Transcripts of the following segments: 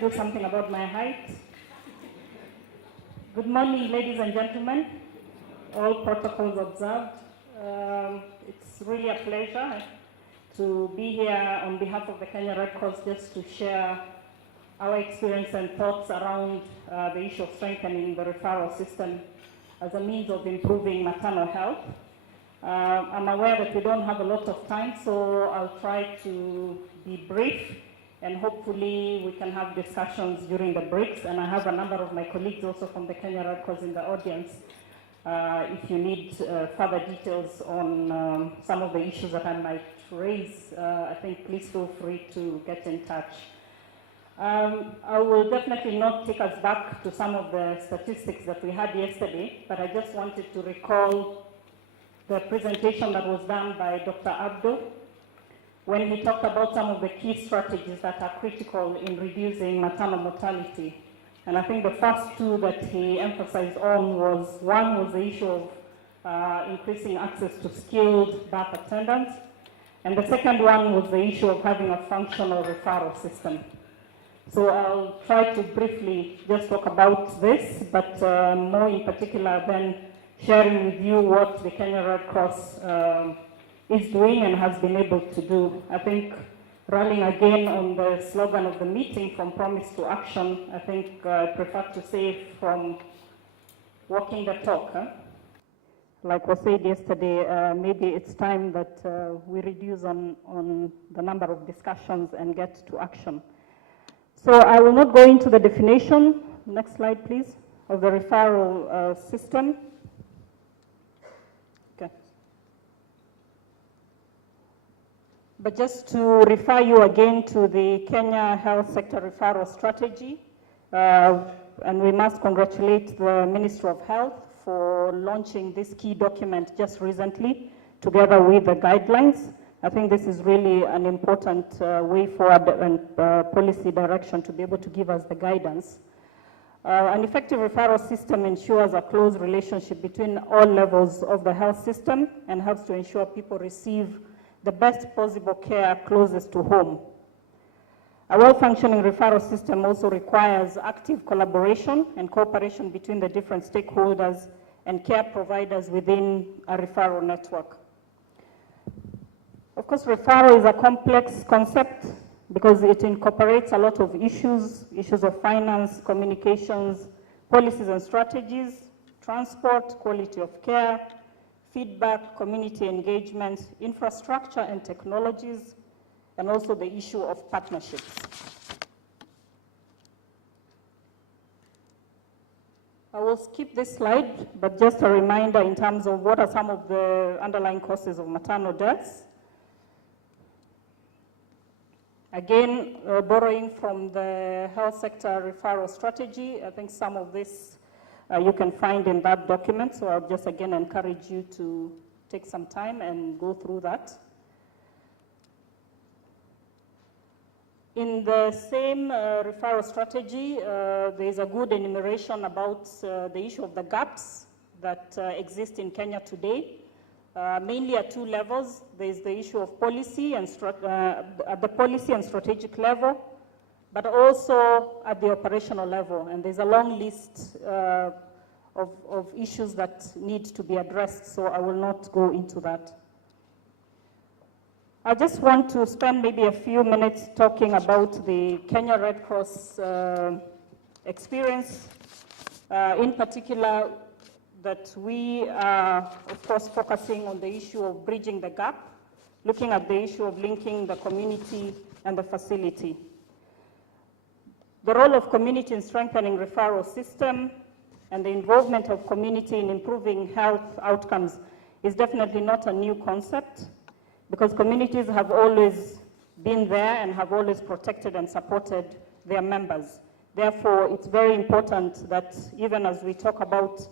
do something about my height. Good morning, ladies and gentlemen. All protocols observed. It's really a pleasure to be here on behalf of the Kenya Red Cross just to share our experience and thoughts around the issue of strengthening the referral system as a means of improving maternal health. I'm aware that we don't have a lot of time, so I'll try to be brief, and hopefully we can have discussions during the breaks. And I have a number of my colleagues also from the Kenya Red Cross in the audience. If you need further details on some of the issues that I might raise, I think please feel free to get in touch. I will definitely not take us back to some of the statistics that we had yesterday, but I just wanted to recall the presentation that was done by Dr. Abdo when he talked about some of the key strategies that are critical in reducing maternal mortality. And I think the first two that he emphasized on was, one was the issue of increasing access to skilled birth attendants, and the second one was the issue of having a functional referral system. So I'll try to briefly just talk about this, but more in particular then sharing with you what the Kenya Red Cross is doing and has been able to do. I think rallying again on the slogan of the meeting, from promise to action, I think I prefer to say from walking the talk. Like was said yesterday, maybe it's time that we reduce on the number of discussions and get to action. So I will not go into the definition, next slide please, of the referral system. Okay. But just to refer you again to the Kenya Health Sector Referral Strategy, and we must congratulate the Ministry of Health for launching this key document just recently, together with the guidelines. I think this is really an important way forward and policy direction to be able to give us the guidance. An effective referral system ensures a close relationship between all levels of the health system and helps to ensure people receive the best possible care closest to home. A well-functioning referral system also requires active collaboration and cooperation between the different stakeholders and care providers within a referral network. Of course, referral is a complex concept because it incorporates a lot of issues of finance, communications, policies and strategies, transport, quality of care, feedback, community engagement, infrastructure and technologies, and also the issue of partnerships. I will skip this slide, but just a reminder in terms of what are some of the underlying causes of maternal deaths. Again, borrowing from the health sector referral strategy, I think some of this you can find in that document, so I'll just again encourage you to take some time and go through that. In the same referral strategy, there is a good enumeration about the issue of the gaps that exist in Kenya today. Mainly at two levels. There is the issue of policy and at the policy and strategic level, but also at the operational level. And there's a long list of issues that need to be addressed, so I will not go into that. I just want to spend maybe a few minutes talking about the Kenya Red Cross experience, in particular that we are, of course, focusing on the issue of bridging the gap, looking at the issue of linking the community and the facility. The role of community in strengthening referral system and the involvement of community in improving health outcomes is definitely not a new concept, because communities have always been there and have always protected and supported their members. Therefore, it's very important that even as we talk about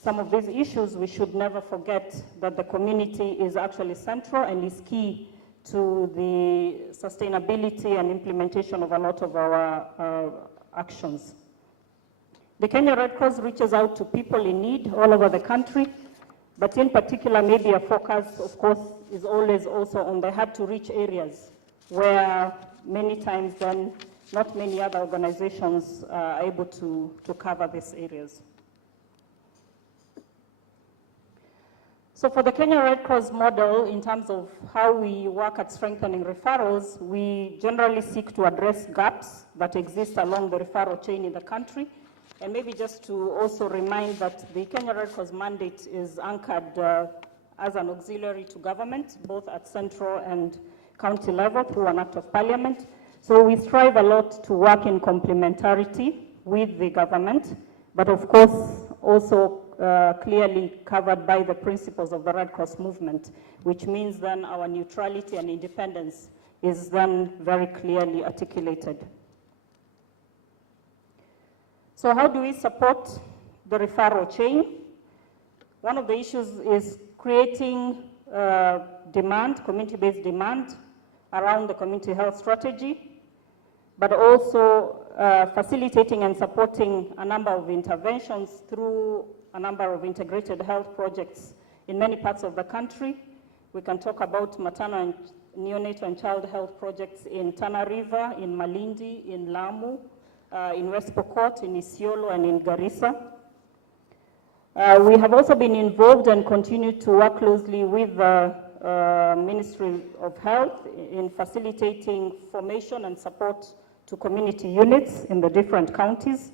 some of these issues, we should never forget that the community is actually central and is key to the sustainability and implementation of a lot of our actions. The Kenya Red Cross reaches out to people in need all over the country, but in particular, maybe a focus, of course, is always also on the hard-to-reach areas, where many times then not many other organizations are able to cover these areas. So for the Kenya Red Cross model, in terms of how we work at strengthening referrals, we generally seek to address gaps that exist along the referral chain in the country. And maybe just to also remind that the Kenya Red Cross mandate is anchored as an auxiliary to government, both at central and county level through an act of parliament. So we strive a lot to work in complementarity with the government, but of course also clearly covered by the principles of the Red Cross movement, which means then our neutrality and independence is then very clearly articulated. So how do we support the referral chain? One of the issues is creating demand, community-based demand around the community health strategy, but also facilitating and supporting a number of interventions through a number of integrated health projects in many parts of the country. We can talk about maternal and neonatal and child health projects in Tana River, in Malindi, in Lamu, in West Pokot, in Isiolo, and in Garissa. We have also been involved and continue to work closely with the Ministry of Health in facilitating formation and support to community units in the different counties.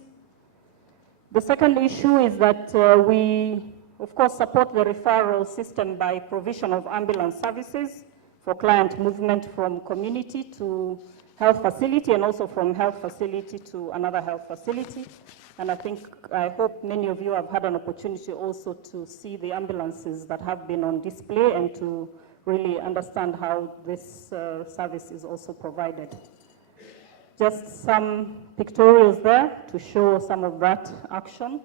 The second issue is that we, of course, support the referral system by provision of ambulance services for client movement from community to health facility and also from health facility to another health facility. And I hope many of you have had an opportunity also to see the ambulances that have been on display and to really understand how this service is also provided. Just some pictorials there to show some of that action.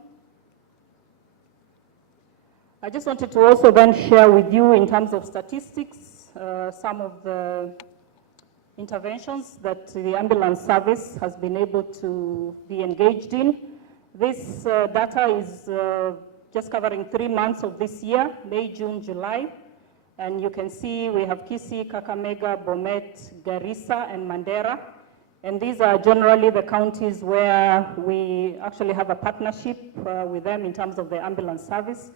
I just wanted to also then share with you in terms of statistics, some of the interventions that the ambulance service has been able to be engaged in. This data is just covering 3 months of this year, May, June, July. And you can see we have Kisii, Kakamega, Bomet, Garissa, and Mandera. And these are generally the counties where we actually have a partnership with them in terms of the ambulance service.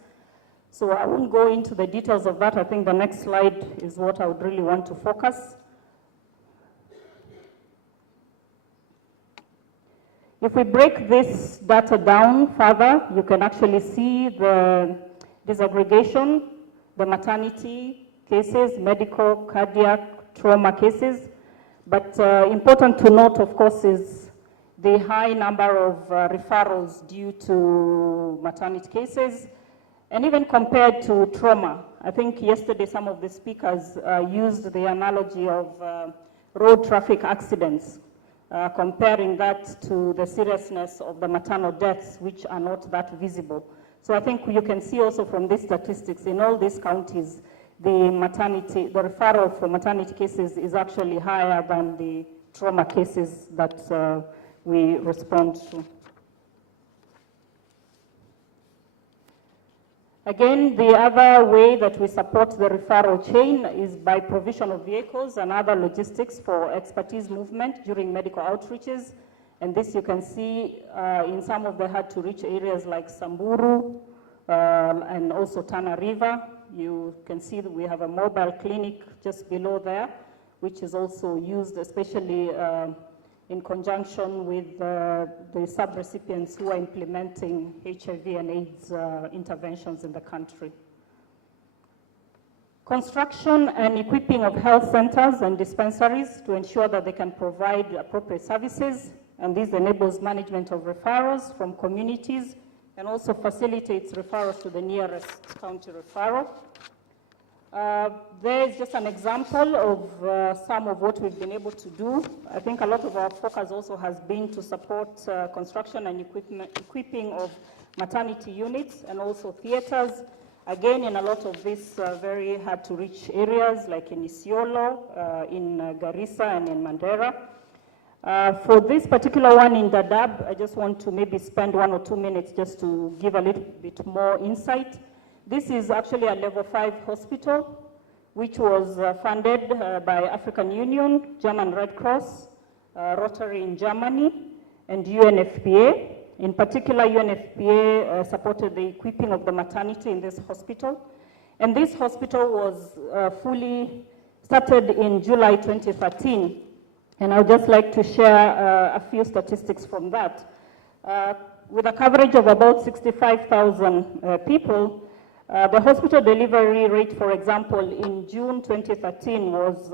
So I won't go into the details of that. I think the next slide is what I would really want to focus. If we break this data down further, you can actually see the disaggregation, the maternity cases, medical, cardiac, trauma cases. But important to note, of course, is the high number of referrals due to maternity cases. And even compared to trauma, I think yesterday some of the speakers used the analogy of road traffic accidents, comparing that to the seriousness of the maternal deaths, which are not that visible. So I think you can see also from these statistics, in all these counties, the referral for maternity cases is actually higher than the trauma cases that we respond to. Again, the other way that we support the referral chain is by provision of vehicles and other logistics for expertise movement during medical outreaches. And this you can see in some of the hard-to-reach areas like Samburu and also Tana River. You can see that we have a mobile clinic just below there, which is also used especially in conjunction with the sub-recipients who are implementing HIV and AIDS interventions in the country. Construction and equipping of health centers and dispensaries to ensure that they can provide appropriate services, and this enables management of referrals from communities and also facilitates referrals to the nearest county referral. There is just an example of some of what we've been able to do. I think a lot of our focus also has been to support construction and equipping of maternity units and also theaters. Again, in a lot of these very hard to reach areas like in Isiolo, in Garissa and in Mandera. For this particular one in Dadaab, I just want to maybe spend 1 or 2 minutes just to give a little bit more insight. This is actually a level 5 hospital, which was funded by African Union, German Red Cross, Rotary in Germany, and UNFPA. In particular, UNFPA supported the equipping of the maternity in this hospital. And this hospital was fully started in July 2013. And I would just like to share a few statistics from that. With a coverage of about 65,000 people, the hospital delivery rate, for example, in June 2013 was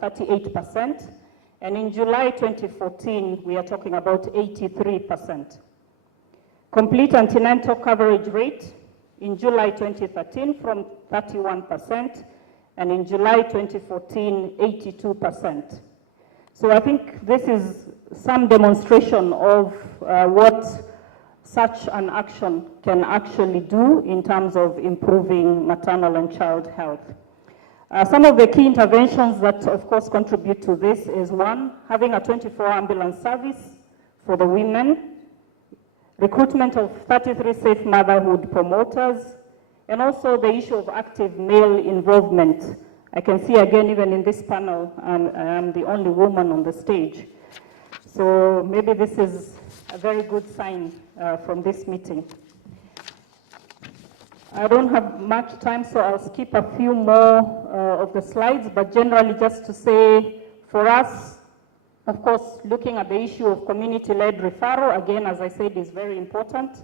38%. And in July 2014, we are talking about 83%. Complete antenatal coverage rate in July 2013 from 31%, and in July 2014, 82%. So I think this is some demonstration of what such an action can actually do in terms of improving maternal and child health. Some of the key interventions that, of course, contribute to this is one, having a 24-hour ambulance service for the women, recruitment of 33 safe motherhood promoters, and also the issue of active male involvement. I can see again, even in this panel, and I am the only woman on the stage. So maybe this is a very good sign from this meeting. I don't have much time, so I'll skip a few more of the slides, but generally just to say, for us, of course, looking at the issue of community-led referral, again, as I said, is very important.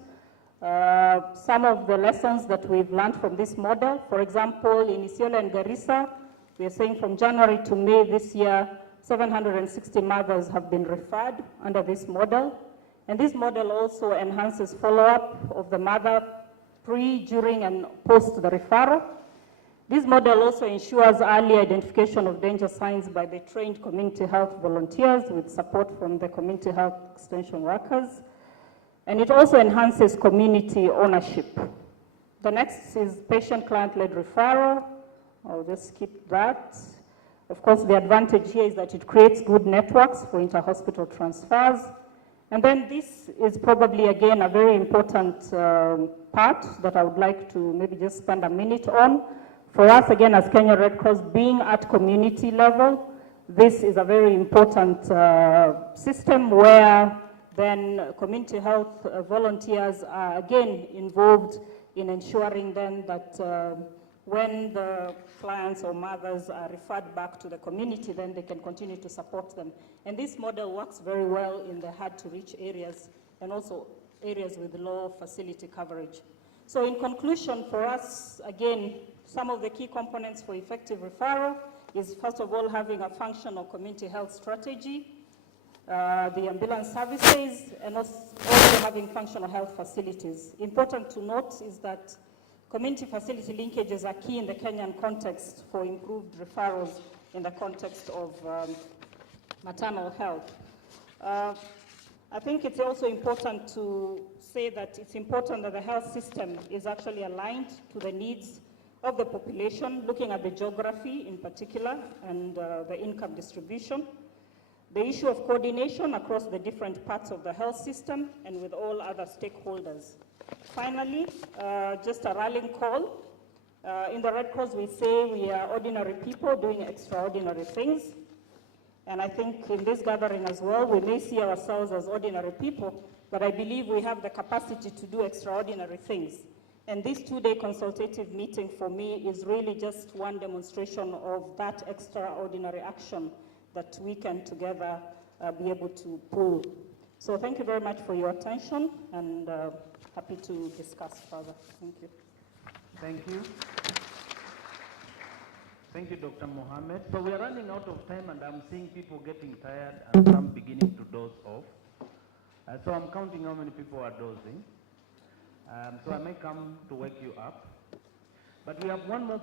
Some of the lessons that we've learned from this model, for example, in Isiolo and Garissa, we are saying from January to May this year, 760 mothers have been referred under this model. And this model also enhances follow-up of the mother pre, during, and post the referral. This model also ensures early identification of danger signs by the trained community health volunteers with support from the community health extension workers. And it also enhances community ownership. The next is patient-client-led referral. I'll just skip that. Of course, the advantage here is that it creates good networks for inter-hospital transfers. And then this is probably, again, a very important part that I would like to maybe just spend a minute on. For us, again, as Kenya Red Cross, being at community level, this is a very important system where then community health volunteers are, again, involved in ensuring then that when the clients or mothers are referred back to the community, then they can continue to support them. And this model works very well in the hard-to-reach areas and also areas with low facility coverage. So in conclusion, for us, again, some of the key components for effective referral is, first of all, having a functional community health strategy, the ambulance services, and also having functional health facilities. Important to note is that community facility linkages are key in the Kenyan context for improved referrals in the context of maternal health. I think it's also important to say that it's important that the health system is actually aligned to the needs of the population, looking at the geography in particular and the income distribution. The issue of coordination across the different parts of the health system and with all other stakeholders. Finally, just a rallying call. In the Red Cross, we say we are ordinary people doing extraordinary things. And I think in this gathering as well, we may see ourselves as ordinary people, but I believe we have the capacity to do extraordinary things. And this two-day consultative meeting for me is really just one demonstration of that extraordinary action that we can together be able to pull. So thank you very much for your attention, and happy to discuss further. Thank you. Thank you. Thank you, Dr. Mohamed. So we are running out of time, and I'm seeing people getting tired and some beginning to doze off. So I'm counting how many people are dozing. So I may come to wake you up. But we have one more